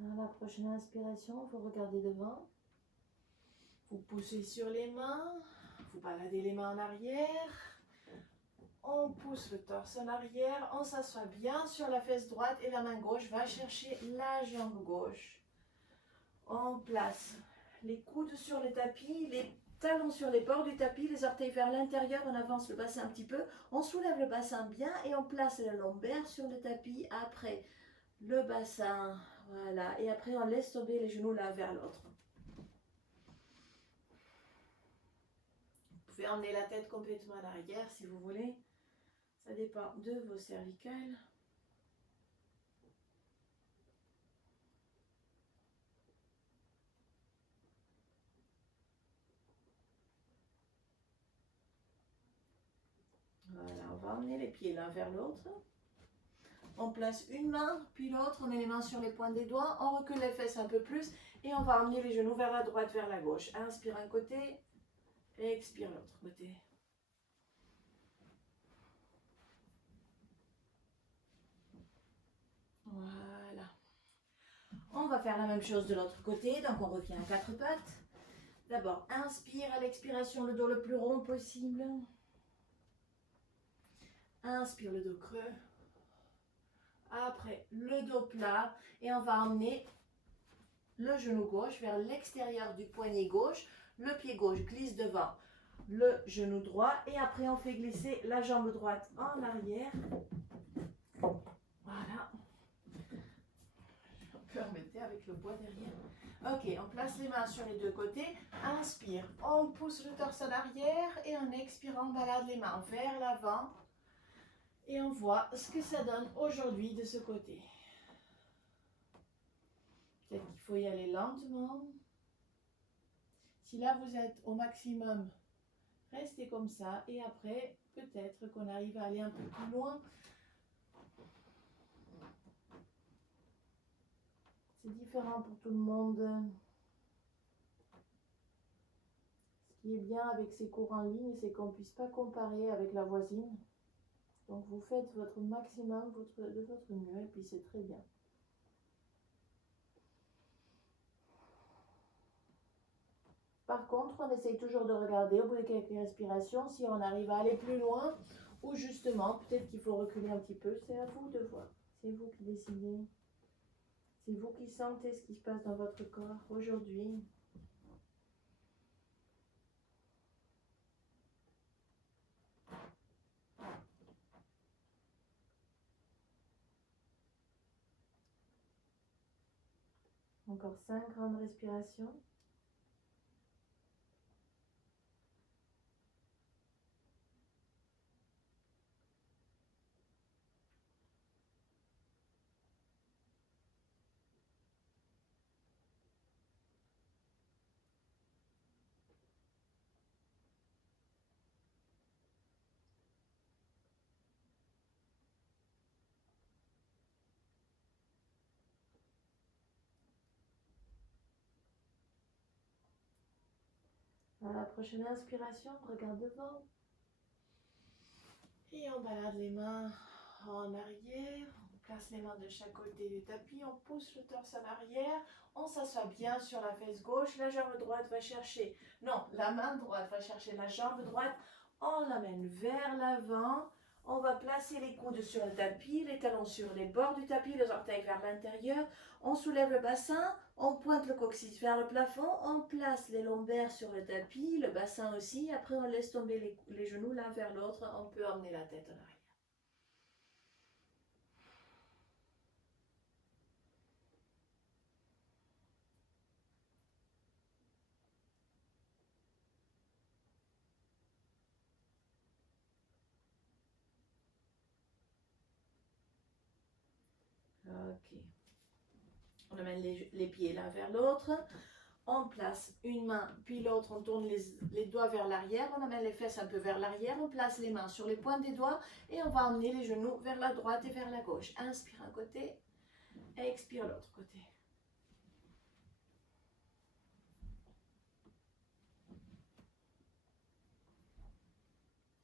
À la prochaine inspiration, vous regardez devant. Vous poussez sur les mains, vous baladez les mains en arrière. On pousse le torse en arrière, on s'assoit bien sur la fesse droite et la main gauche va chercher la jambe gauche. On place les coudes sur le tapis, les talons sur les bords du tapis, les orteils vers l'intérieur, on avance le bassin un petit peu, on soulève le bassin bien et on place le lombaire sur le tapis après le bassin. Voilà, et après on laisse tomber les genoux l'un vers l'autre. Vous pouvez emmener la tête complètement en arrière si vous voulez. Ça dépend de vos cervicales. Voilà, on va emmener les pieds l'un vers l'autre. On place une main, puis l'autre, on met les mains sur les pointes des doigts, on recule les fesses un peu plus et on va emmener les genoux vers la droite, vers la gauche. Inspire un côté, expire l'autre côté. Voilà. On va faire la même chose de l'autre côté, donc on revient à quatre pattes. D'abord, inspire à l'expiration, le dos le plus rond possible. Inspire le dos creux. Après, le dos plat et on va emmener le genou gauche vers l'extérieur du poignet gauche. Le pied gauche glisse devant le genou droit et après on fait glisser la jambe droite en arrière. Voilà. Je peux remettre avec le poids derrière. Ok, on place les mains sur les deux côtés. Inspire, on pousse le torse en arrière et en expirant, on balade les mains vers l'avant. Et on voit ce que ça donne aujourd'hui de ce côté. Peut-être qu'il faut y aller lentement. Si là vous êtes au maximum, restez comme ça. Et après, peut-être qu'on arrive à aller un peu plus loin. C'est différent pour tout le monde. Ce qui est bien avec ces cours en ligne, c'est qu'on ne puisse pas comparer avec la voisine. Donc vous faites votre maximum de votre mieux et puis c'est très bien. Par contre, on essaye toujours de regarder au bout de quelques respirations si on arrive à aller plus loin ou justement, peut-être qu'il faut reculer un petit peu. C'est à vous de voir. C'est vous qui décidez. C'est vous qui sentez ce qui se passe dans votre corps aujourd'hui. Encore 5 grandes respirations. À la prochaine inspiration, regarde devant. Et on balade les mains en arrière. On place les mains de chaque côté du tapis. On pousse le torse en arrière. On s'assoit bien sur la fesse gauche. La jambe droite va chercher... Non, la main droite va chercher la jambe droite. On l'amène vers l'avant. On va placer les coudes sur le tapis, les talons sur les bords du tapis, les orteils vers l'intérieur. On soulève le bassin, on pointe le coccyx vers le plafond, on place les lombaires sur le tapis, le bassin aussi. Après, on laisse tomber les genoux l'un vers l'autre. On peut emmener la tête en arrière. Ok. On amène les pieds l'un vers l'autre. On place une main, puis l'autre, on tourne les doigts vers l'arrière, on amène les fesses un peu vers l'arrière, on place les mains sur les pointes des doigts et on va emmener les genoux vers la droite et vers la gauche. Inspire un côté, expire l'autre côté.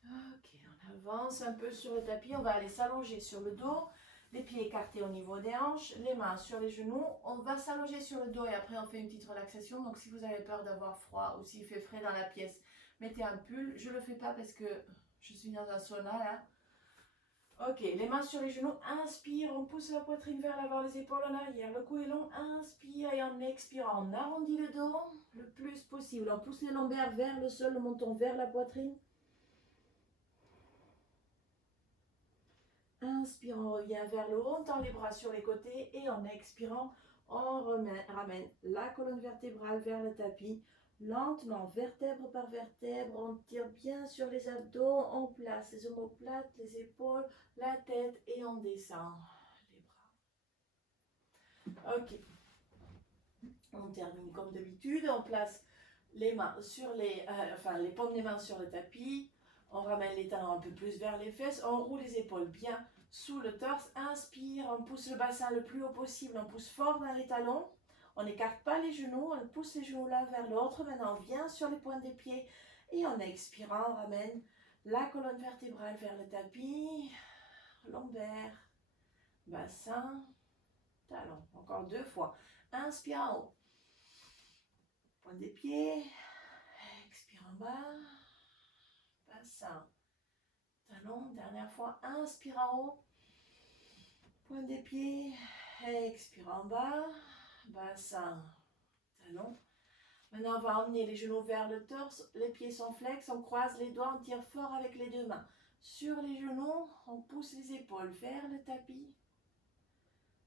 Ok, on avance un peu sur le tapis, on va aller s'allonger sur le dos, les pieds écartés au niveau des hanches, les mains sur les genoux, on va s'allonger sur le dos et après on fait une petite relaxation. Donc si vous avez peur d'avoir froid ou s'il fait frais dans la pièce, mettez un pull. Je ne le fais pas parce que je suis dans un sauna là. Ok, les mains sur les genoux, inspire, on pousse la poitrine vers l'avant, les épaules en arrière, le cou est long, inspire et en expirant, on arrondit le dos le plus possible. On pousse les lombaires vers le sol, le menton vers la poitrine. Inspire, on revient vers le haut, on tend les bras sur les côtés et en expirant, on ramène la colonne vertébrale vers le tapis. Lentement, vertèbre par vertèbre, on tire bien sur les abdos, on place les omoplates, les épaules, la tête et on descend les bras. Ok, on termine comme d'habitude, on place les mains sur les paumes des mains sur le tapis, on ramène les talons un peu plus vers les fesses, on roule les épaules bien sous le torse, inspire, on pousse le bassin le plus haut possible, on pousse fort dans les talons, on n'écarte pas les genoux, on pousse les genoux l'un vers l'autre, maintenant on vient sur les pointes des pieds et en expirant, on ramène la colonne vertébrale vers le tapis, lombaire, bassin, talon, encore 2 fois, inspire en haut, pointe des pieds, expire en bas, bassin, talon, dernière fois, inspire en haut, pointe des pieds, expire en bas, bassin, talon. Maintenant, on va emmener les genoux vers le torse, les pieds sont flex, on croise les doigts, on tire fort avec les 2 mains. Sur les genoux, on pousse les épaules vers le tapis.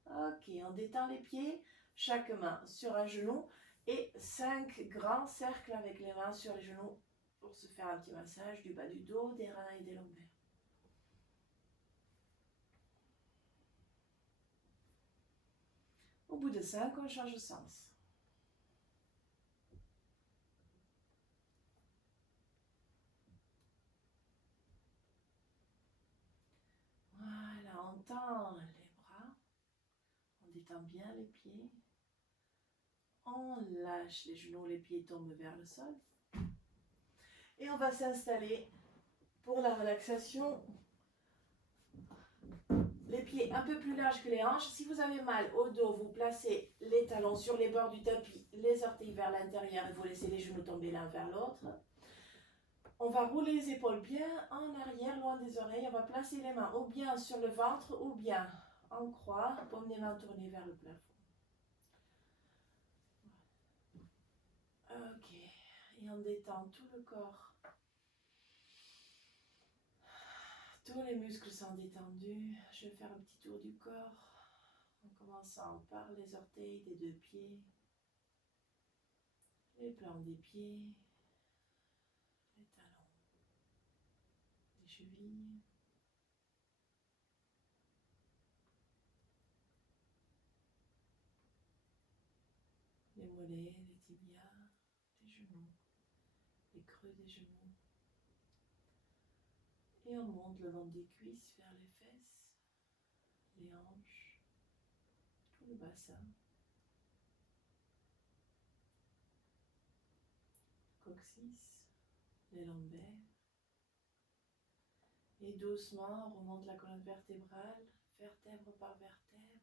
Ok, on détend les pieds, chaque main sur un genou et 5 grands cercles avec les mains sur les genoux pour se faire un petit massage du bas du dos, des reins et des lombaires. Au bout de 5, on change de sens. Voilà, on tend les bras, on détend bien les pieds, on lâche les genoux, les pieds tombent vers le sol. Et on va s'installer pour la relaxation. Les pieds un peu plus larges que les hanches. Si vous avez mal au dos, vous placez les talons sur les bords du tapis, les orteils vers l'intérieur et vous laissez les genoux tomber l'un vers l'autre. On va rouler les épaules bien en arrière, loin des oreilles. On va placer les mains ou bien sur le ventre ou bien en croix, paume des mains tournées vers le plafond. Ok, et on détend tout le corps. Tous les muscles sont détendus. Je vais faire un petit tour du corps en commençant par les orteils des 2 pieds, les plantes des pieds, les talons, les chevilles, les mollets, les tibias, les genoux, les creux des genoux. Et on monte le long des cuisses vers les fesses, les hanches, tout le bassin. coccyx, les lombaires. Et doucement, on remonte la colonne vertébrale, vertèbre par vertèbre.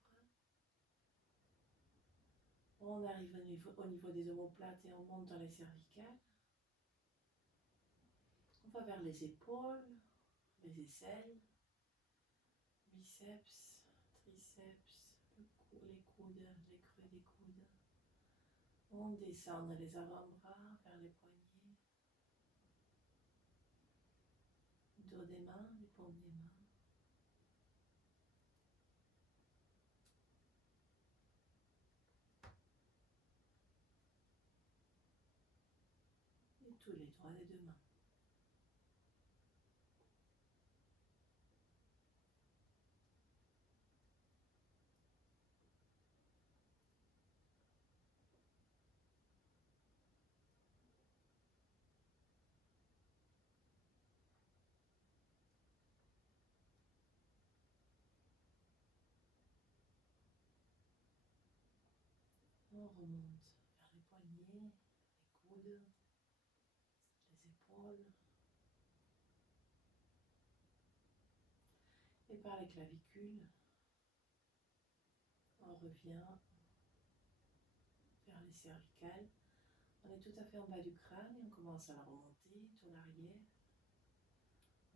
On arrive au niveau des omoplates et on monte dans les cervicales. On va vers les épaules, les aisselles, biceps, triceps, les coudes, les creux des coudes. On descend dans les avant-bras vers les poignets, dos des mains, les paumes des mains. Et tous les doigts des deux mains. On remonte vers les poignets, les coudes, les épaules. Et par les clavicules, on revient vers les cervicales. On est tout à fait en bas du crâne et on commence à la remonter, tourne arrière.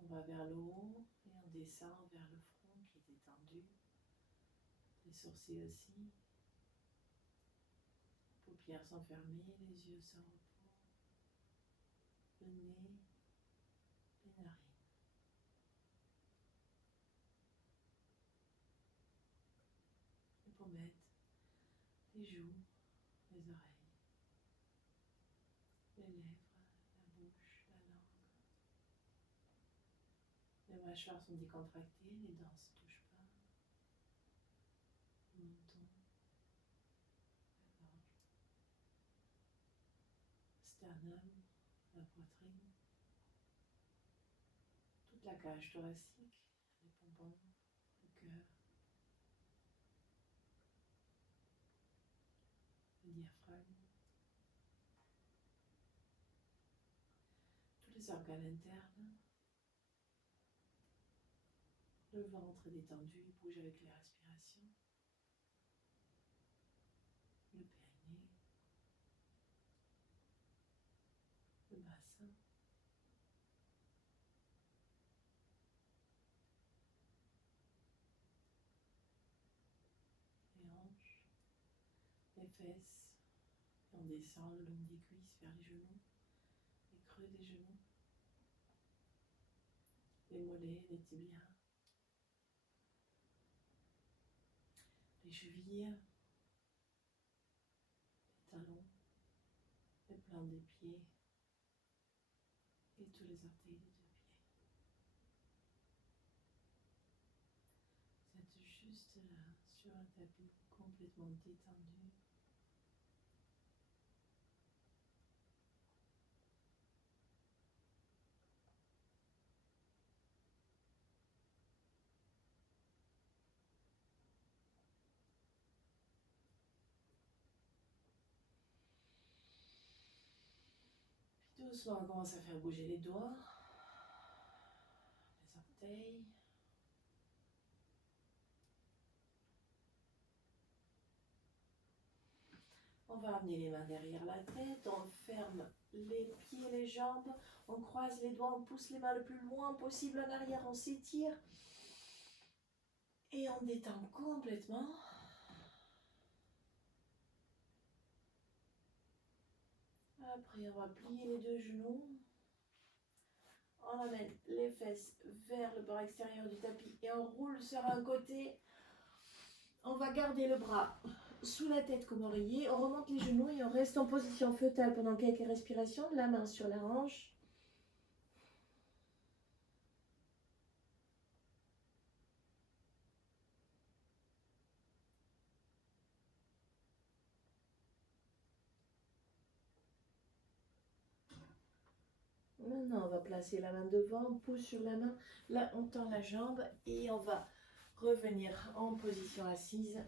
On va vers le haut et on descend vers le front qui est étendu. Les sourcils aussi. Les paupières sont fermées, les yeux sont au repos. Le nez, les narines. Les pommettes, les joues, les oreilles, les lèvres, la bouche, la langue. Les mâchoires sont décontractées, les dents ne se touchent pas. Le menton, la gorge, sternum, la poitrine, toute la cage thoracique, les poumons, le cœur, le diaphragme, tous les organes internes. Le ventre est détendu, il bouge avec les respirations. Le périnée, le bassin, les hanches, les fesses. Et on descend le long des cuisses vers les genoux, les creux des genoux, les mollets, les tibias, les chevilles, les talons, les plantes des pieds et tous les orteils des deux pieds. Vous êtes juste là, sur un tapis complètement détendu. Puis doucement, on commence à faire bouger les doigts, les orteils. On va amener les mains derrière la tête, on ferme les pieds, les jambes, on croise les doigts, on pousse les mains le plus loin possible en arrière, on s'étire et on détend complètement. Après, on va plier les deux genoux. On amène les fesses vers le bord extérieur du tapis et on roule sur un côté. On va garder le bras sous la tête comme oreiller. On remonte les genoux et on reste en position fœtale pendant quelques respirations. La main sur la hanche. Maintenant, on va placer la main devant, on pousse sur la main. Là, on tend la jambe et on va revenir en position assise.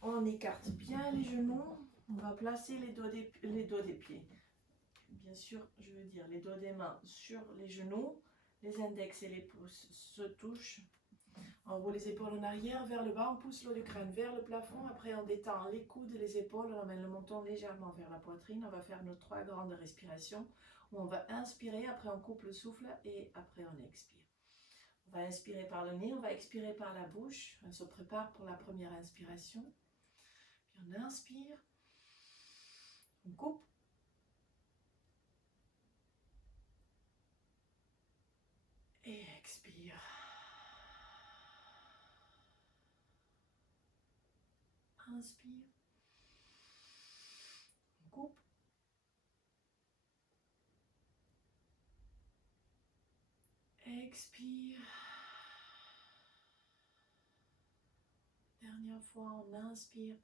On écarte bien les genoux, On va placer les doigts des pieds. Bien sûr, je veux dire les doigts des mains sur les genoux. Les index et les pouces se touchent. On roule les épaules en arrière, vers le bas. On pousse l'eau du crâne vers le plafond. Après, on détend les coudes et les épaules. On emmène le menton légèrement vers la poitrine. On va faire nos 3 grandes respirations. Où on va inspirer, après on coupe le souffle et après on expire. On va inspirer par le nez, on va expirer par la bouche. On se prépare pour la première inspiration. Puis on inspire. On coupe. Et expire. Inspire. On coupe. Expire. Dernière fois, on inspire.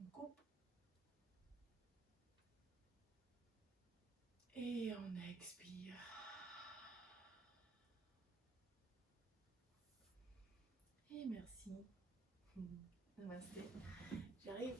On coupe. Et on expire. Et merci. Namasté. J'arrive